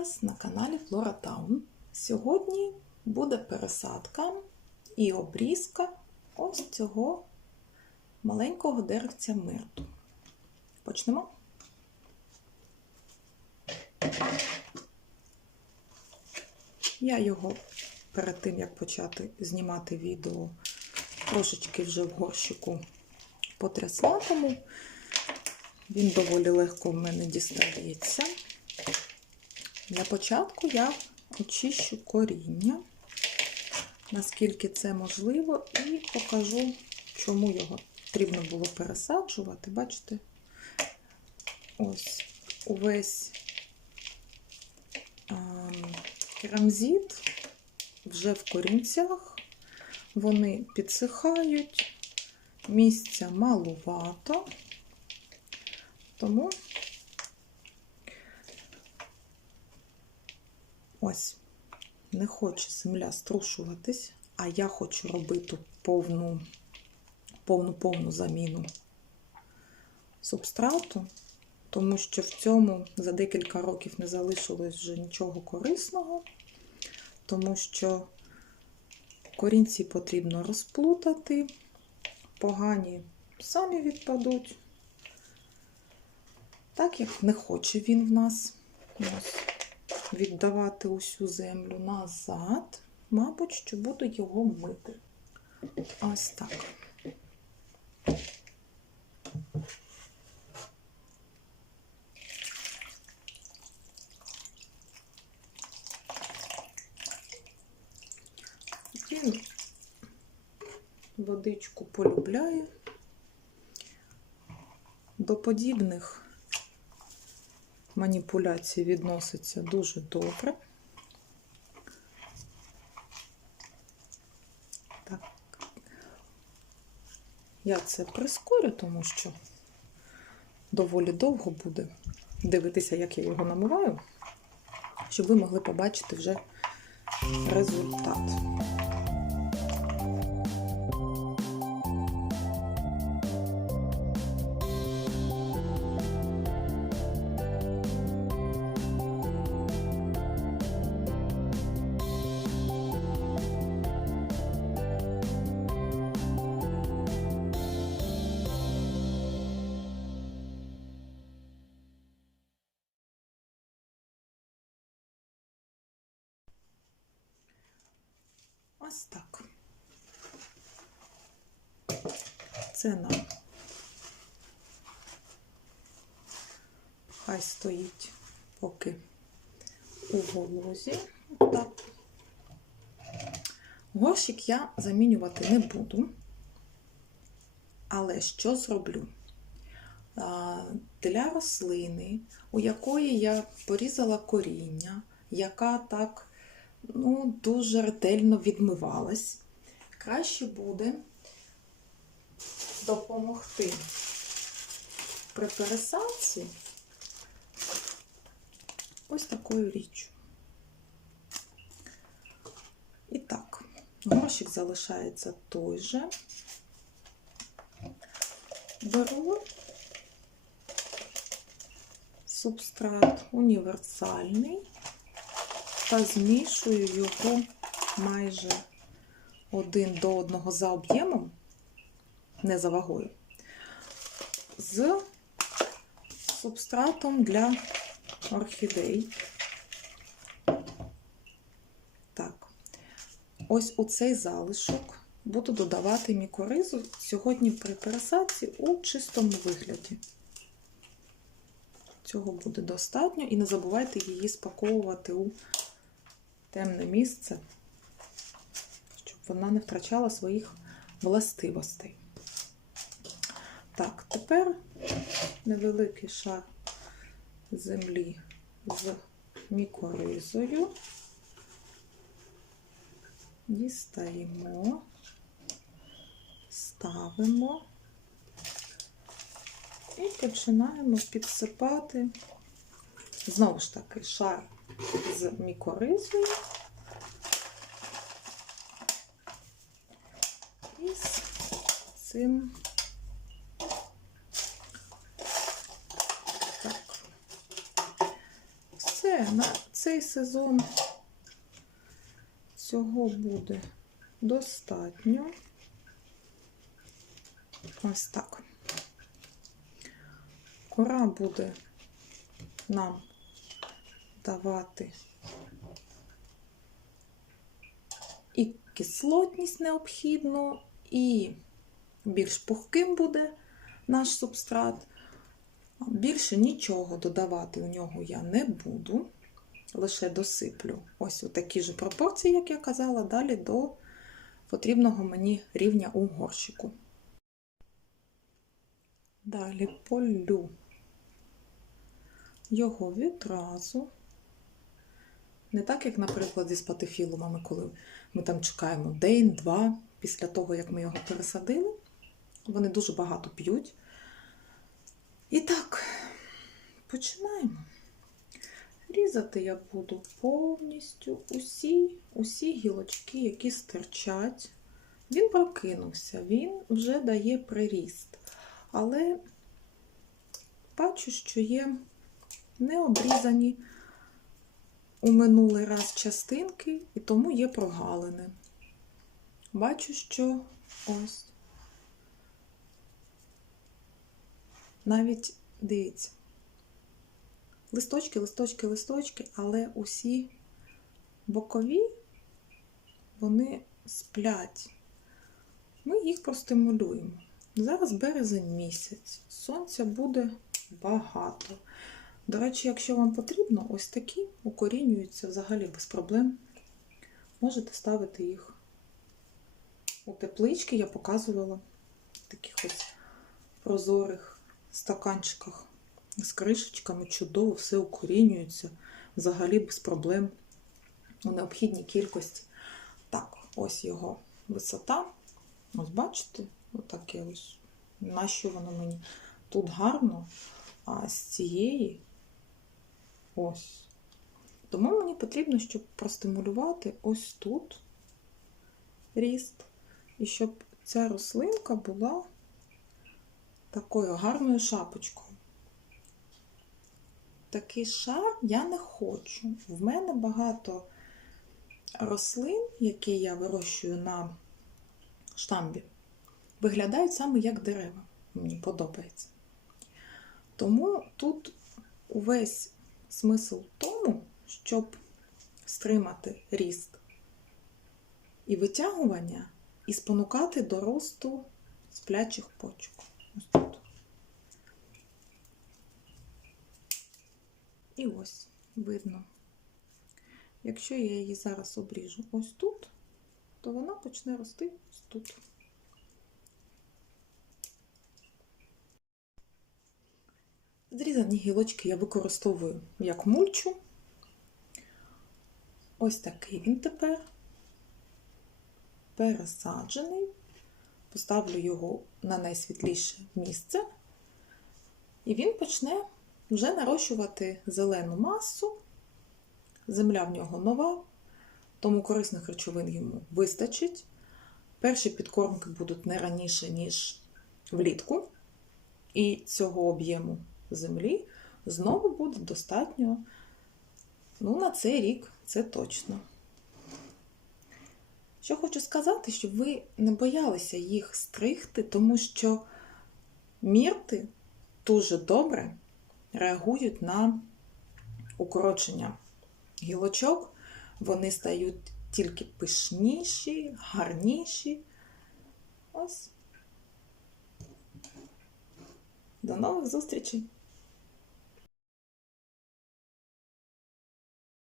вас на каналі Флора Таун. Сьогодні буде пересадка і обрізка ось цього маленького деревця мирту. Почнемо. Я його перед тим, як почати знімати відео, трошечки вже в горщику потрясла, він доволі легко в мене дістається. Для початку я очищу коріння, наскільки це можливо, і покажу, чому його потрібно було пересаджувати. Бачите, ось увесь керамзит вже в корінцях, вони підсихають, місця малувато, тому ось. Не хоче земля струшуватись, а я хочу робити повну повну повну заміну субстрату, тому що в цьому за декілька років не залишилось вже нічого корисного, тому що корінці потрібно розплутати, погані самі відпадуть, так як не хоче він в нас. Ось, віддавати усю землю назад, мабуть, що буду його мити. Ось так. Він водичку полюбляє. До подібних маніпуляцій відноситься дуже добре. Так. Я це прискорю, тому що доволі довго буде дивитися, як я його намиваю, щоб ви могли побачити вже результат. Ось так. Це нам хай стоїть поки у волозі. Так. Горщик я замінювати не буду. Але що зроблю? Для рослини, у якої я порізала коріння, яка так ну, дуже ретельно відмивалась. Краще буде допомогти при пересадці ось такою річчю. І так, горщик залишається той же. Беру субстрат універсальний та змішую його майже один до одного за об'ємом, не за вагою, з субстратом для орхідей. Так, ось у цей залишок буду додавати мікоризу сьогодні при пересадці у чистому вигляді. Цього буде достатньо, і не забувайте її спаковувати у темне місце, щоб вона не втрачала своїх властивостей. Так, тепер невеликий шар землі з мікоризою. Дістаємо, ставимо і починаємо підсипати знову ж таки шар з мікоризою і з цим так. Все, на цей сезон цього буде достатньо. Ось так. Кора буде нам давати і кислотність необхідну, і більш пухким буде наш субстрат. Більше нічого додавати у нього я не буду, лише досиплю ось у такі ж пропорції, як я казала, далі до потрібного мені рівня у горщику. Далі полю його відразу. Не так, як, наприклад, зі спатифілумами, коли ми там чекаємо день-два після того, як ми його пересадили. Вони дуже багато п'ють. І так, починаємо. Різати я буду повністю усі, усі гілочки, які стирчать. Він прокинувся, він вже дає приріст. Але бачу, що є необрізані у минулий раз частинки, і тому є прогалини. Бачу, що ось. Навіть дивіться, листочки, листочки, листочки, але усі бокові, вони сплять. Ми їх простимулюємо. Зараз березень місяць, сонця буде багато. До речі, якщо вам потрібно, ось такі укорінюються взагалі без проблем. Можете ставити їх у теплички, я показувала в таких ось прозорих стаканчиках з кришечками, чудово, все укорінюється взагалі без проблем у необхідній кількості. Так, ось його висота. Ось бачите, отаке ось. Нащо воно мені? Тут гарно, а з цієї ось. Тому мені потрібно, щоб простимулювати ось тут ріст, і щоб ця рослинка була такою гарною шапочкою. Такий шар я не хочу. В мене багато рослин, які я вирощую на штамбі, виглядають саме як дерева. Мені подобається. Тому тут увесь смисл в тому, щоб стримати ріст і витягування, і спонукати до росту сплячих почок. Ось тут. І ось видно. Якщо я її зараз обріжу ось тут, то вона почне рости ось тут. Зрізані гілочки я використовую як мульчу. Ось такий він тепер пересаджений. Поставлю його на найсвітліше місце, і він почне вже нарощувати зелену масу. Земля в нього нова, тому корисних речовин йому вистачить. Перші підкормки будуть не раніше, ніж влітку, і цього об'єму землі знову буде достатньо ну, на цей рік, це точно. Що хочу сказати, щоб ви не боялися їх стригти, тому що мірти дуже добре реагують на укорочення гілочок, вони стають тільки пишніші, гарніші. Ось. До нових зустрічей!